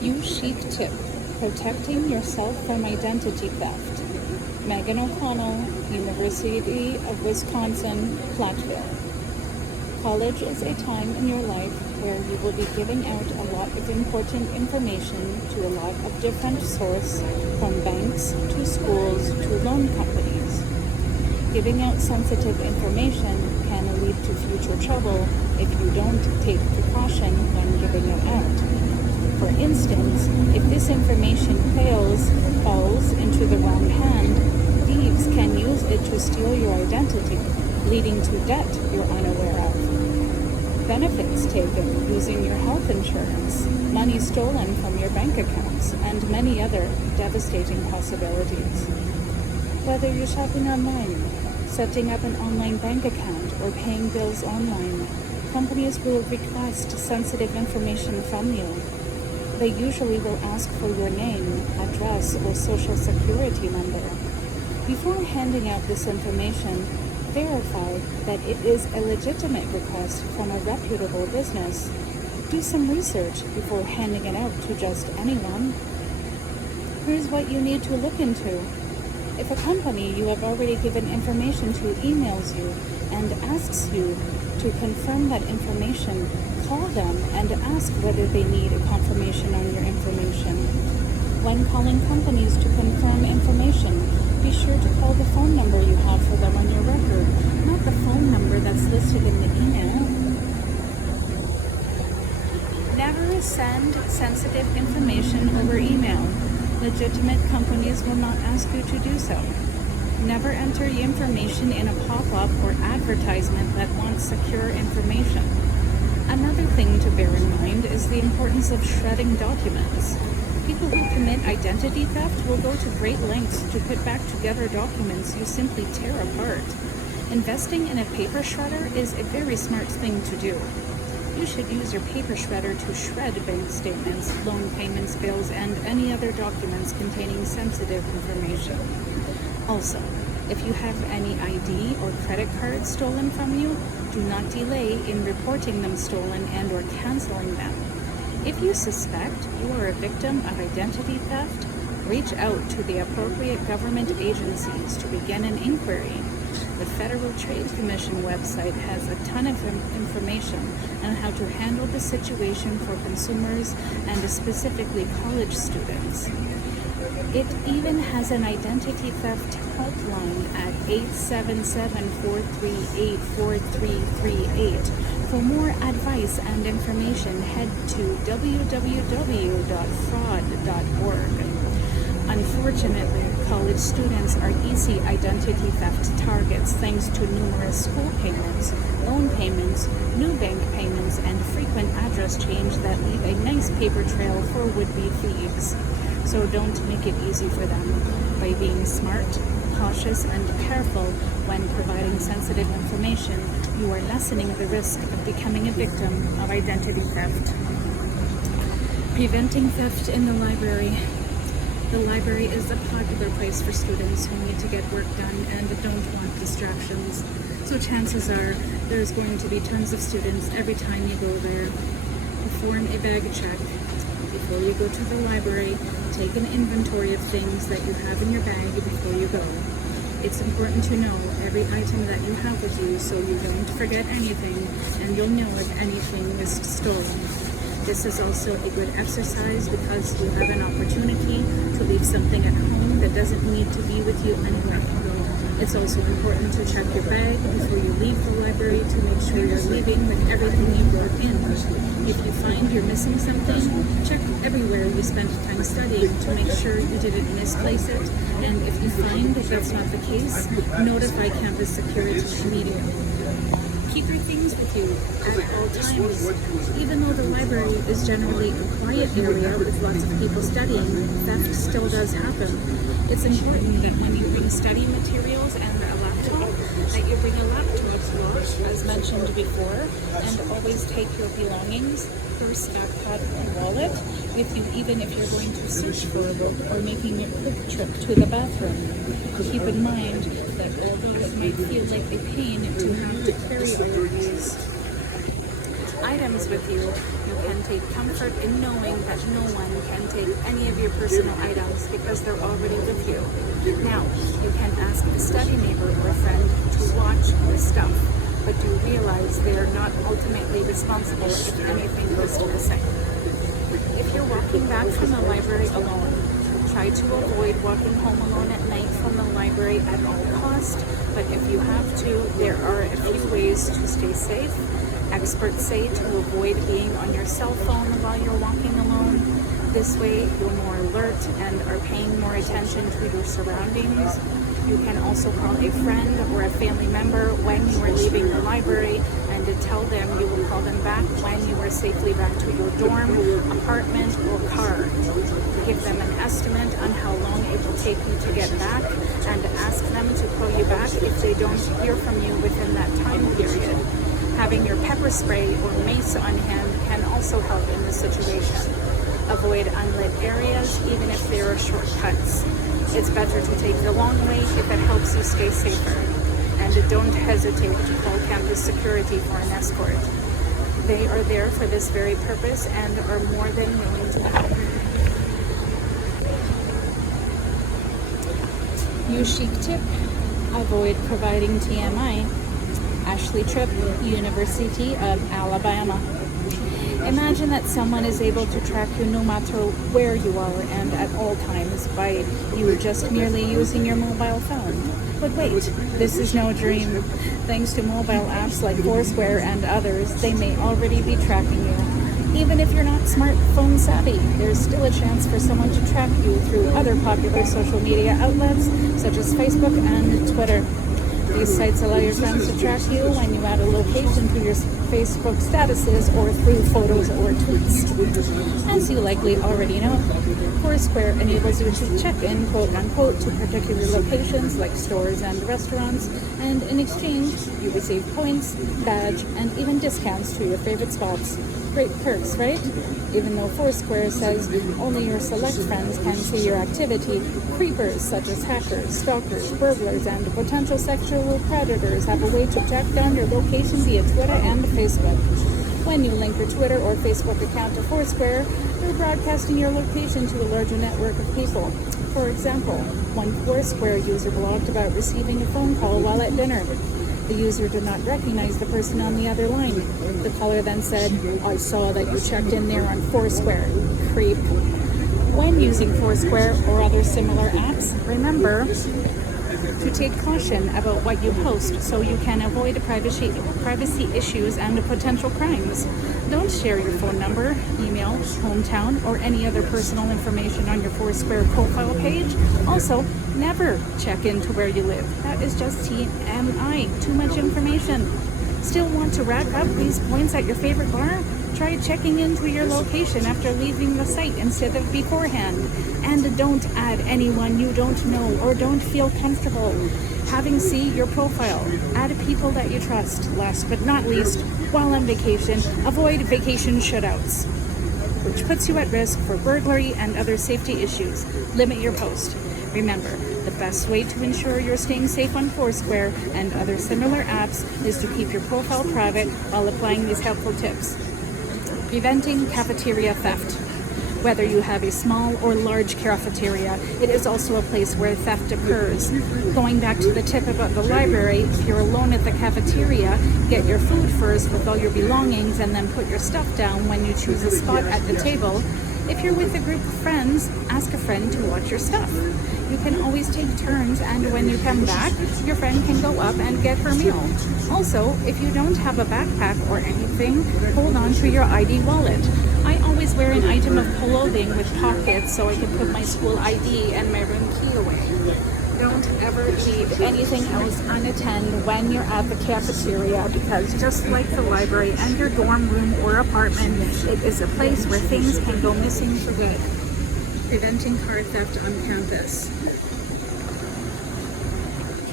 Use Chic Tip, protecting yourself from identity theft. Megan O'Connell, University of Wisconsin, Platteville. College is a time in your life where you will be giving out a lot of important information to a lot of different sources, from banks to schools to loan companies. Giving out sensitive information can lead to future trouble if you don't take precaution when giving it out. For instance, if this information falls into the wrong hand, thieves can use it to steal your identity, leading to debt you're unaware of. Benefits taken using your health insurance, money stolen from your bank accounts, and many other devastating possibilities. Whether you're shopping online, setting up an online bank account, or paying bills online, companies will request sensitive information from you. They usually will ask for your name, address, or social security number. Before handing out this information, verify that it is a legitimate request from a reputable business. Do some research before handing it out to just anyone. Here's what you need to look into. If a company you have already given information to emails you and asks you to confirm that information, call them and ask whether they need a confirmation on your information. When calling companies to confirm information, be sure to call the phone number you have for them on your record, not the phone number that's listed in the email. Never send sensitive information over email. Legitimate companies will not ask you to do so. Never enter your information in a pop-up or advertisement that wants secure information. Another thing to bear in mind is the importance of shredding documents. People who commit identity theft will go to great lengths to put back together documents you simply tear apart. Investing in a paper shredder is a very smart thing to do. You should use your paper shredder to shred bank statements, loan payments, bills, and any other documents containing sensitive information. Also, if you have any ID or credit cards stolen from you, do not delay in reporting them stolen and or canceling them. If you suspect you are a victim of identity theft, reach out to the appropriate government agencies to begin an inquiry. The Federal Trade Commission website has a ton of information on how to handle the situation for consumers and specifically college students. It even has an identity theft helpline at 877-438-4338. For more advice and information, head to www.fraud.org. Unfortunately, college students are easy identity theft targets thanks to numerous school payments, loan payments, new bank payments, and frequent address change that leave a nice paper trail for would-be thieves. So don't make it easy for them. By being smart, cautious, and careful when providing sensitive information, you are lessening the risk of becoming a victim of identity theft. Preventing theft in the library. The library is a popular place for students who need to get work done and don't want distractions. So chances are there's going to be tons of students every time you go there. Perform a bag check. Before you go to the library, take an inventory of things that you have in your bag before you go. It's important to know every item that you have with you so you don't forget anything and you'll know if anything is stolen. This is also a good exercise because you have an opportunity to leave something at home that doesn't need to be with you anywhere. It's also important to check your bag before you leave the library to make sure you're leaving with everything you brought in. If you find you're missing something, check everywhere you spent time studying to make sure you didn't misplace it. And if you find that that's not the case, notify campus security immediately. Keep your things with you at all times. Even though the library is generally a quiet area with lots of people studying, theft still does happen. It's important that when you bring study materials and a laptop, that you bring a laptop lock, as mentioned before, and always take your belongings, purse, backpack, and wallet with you, even if you're going to search for a book or making a quick trip to the bathroom. Keep in mind that although it might feel like a pain to have to carry all of these items with you, you can take comfort in knowing that no one can take any of your personal items because they're already with you. Now, you can ask a study neighbor or friend to watch your stuff, but do realize they are not ultimately responsible if anything goes missing. If you're walking back from the library alone, try to avoid walking home alone at night from the library at all costs, but if you have to, there are a few ways to stay safe. Experts say to avoid being on your cell phone while you're walking alone. This way, you're more alert and are paying more attention to your surroundings. You can also call a friend or a family member when you are leaving the library and to tell them you will call them back when you are safely back to your dorm, apartment, or car. Give them an estimate on how long it will take you to get back and ask them to call you back if they don't hear from you within that time period. Having your pepper spray or mace on hand can also help in this situation. Avoid unlit areas even if there are shortcuts. It's better to take the long way if it helps you stay safer. And don't hesitate to call campus security for an escort. They are there for this very purpose and are more than willing to help. Use chic tip. Avoid providing TMI. Ashley Tripp, University of Alabama. Imagine that someone is able to track you no matter where you are and at all times by you just merely using your mobile phone. But wait, this is no dream. Thanks to mobile apps like Foursquare and others, they may already be tracking you. Even if you're not smartphone savvy, there's still a chance for someone to track you through other popular social media outlets such as Facebook and Twitter. These sites allow your friends to track you when you add a location to your Facebook statuses or through photos or tweets. As you likely already know, Foursquare enables you to check in, quote-unquote, to particular locations like stores and restaurants, and in exchange, you receive points, badge, and even discounts to your favorite spots. Great perks, right? Even though Foursquare says only your select friends can see your activity, creepers such as hackers, stalkers, burglars, and potential sexual predators have a way to track down your location via Twitter and Facebook. When you link your Twitter or Facebook account to Foursquare, you're broadcasting your location to a larger network of people. For example, one Foursquare user blogged about receiving a phone call while at dinner. The user did not recognize the person on the other line. The caller then said, "I saw that you checked in there on Foursquare, creep." When using Foursquare or other similar apps, remember to take caution about what you post so you can avoid privacy issues and potential crimes. Don't share your phone number, email, hometown, or any other personal information on your Foursquare profile page. Also, never check into where you live. That is just TMI, too much information. Still want to rack up these points at your favorite bar? Try checking into your location after leaving the site instead of beforehand. And don't add anyone you don't know or don't feel comfortable having see your profile. Add people that you trust. Last but not least, while on vacation, avoid vacation shutouts, which puts you at risk for burglary and other safety issues. Limit your post. Remember, the best way to ensure you're staying safe on Foursquare and other similar apps is to keep your profile private while applying these helpful tips. Preventing cafeteria theft. Whether you have a small or large cafeteria, it is also a place where theft occurs. Going back to the tip about the library, if you're alone at the cafeteria, get your food first with all your belongings and then put your stuff down when you choose a spot at the table. If you're with a group of friends, ask a friend to watch your stuff. You can always take turns, and when you come back, your friend can go up and get her meal. Also, if you don't have a backpack or anything, hold on to your ID wallet. I always wear an item of clothing with pockets so I can put my school ID and my room key away. Don't ever leave anything else unattended when you're at the cafeteria, because just like the library and your dorm room or apartment, it is a place where things can go missing for good. Preventing car theft on campus.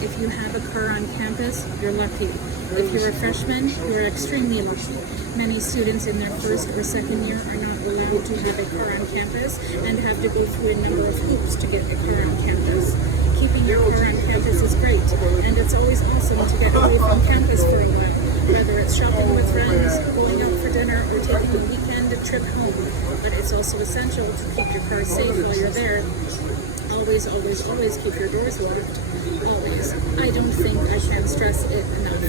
If you have a car on campus, you're lucky. If you're a freshman, you're extremely lucky. Many students in their first or second year are not allowed now to have a car on campus and have to go through a number of hoops to get a car on campus. Keeping your car on campus is great, and it's always awesome to get away from campus for a while, whether it's shopping with friends, going out for dinner, or taking a weekend trip home. But it's also essential to keep your car safe while you're there. Always, always, always keep your doors locked. Always. I don't think I can stress it enough.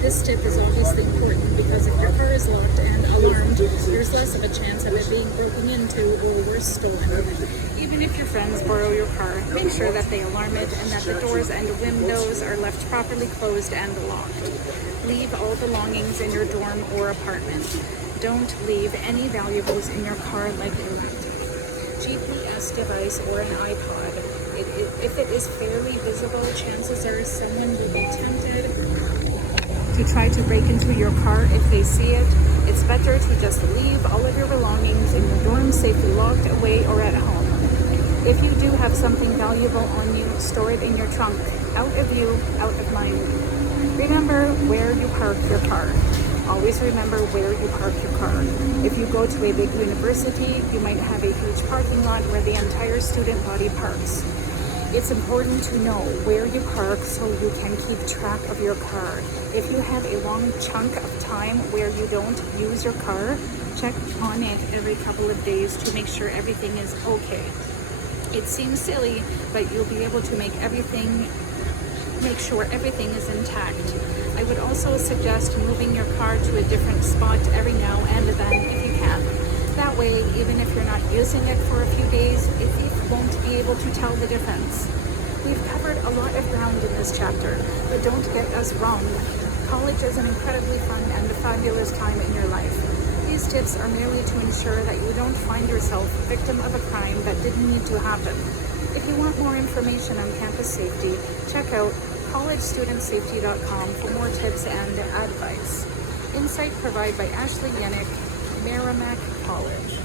This tip is obviously important because if your car is locked and alarmed, there's less of a chance of it being broken into or worse, stolen. Even if your friends borrow your car, make sure that they alarm it and that the doors and windows are left properly closed and locked. Leave all belongings in your dorm or apartment. Don't leave any valuables in your car like a GPS device or an iPod. If it is fairly visible, chances are someone will be tempted to try to break into your car if they see it. It's better to just leave all of your belongings in your dorm safely locked away or at home. If you do have something valuable on you, store it in your trunk. Out of view, out of mind. Remember where you park your car. Always remember where you park your car. If you go to a big university, you might have a huge parking lot where the entire student body parks. It's important to know where you park so you can keep track of your car. If you have a long chunk of time where you don't use your car, check on it every couple of days to make sure everything is okay. It seems silly, but you'll be able to make sure everything is intact. I would also suggest moving your car to a different spot every now and then if you can. That way, even if you're not using it for a few days, a thief won't be able to tell the difference. We've covered a lot of ground in this chapter, but don't get us wrong. College is an incredibly fun and fabulous time in your life. These tips are merely to ensure that you don't find yourself victim of a crime that didn't need to happen. If you want more information on campus safety, check out collegestudentsafety.com for more tips and advice. Insight provided by Ashley Yennick, Merrimack College.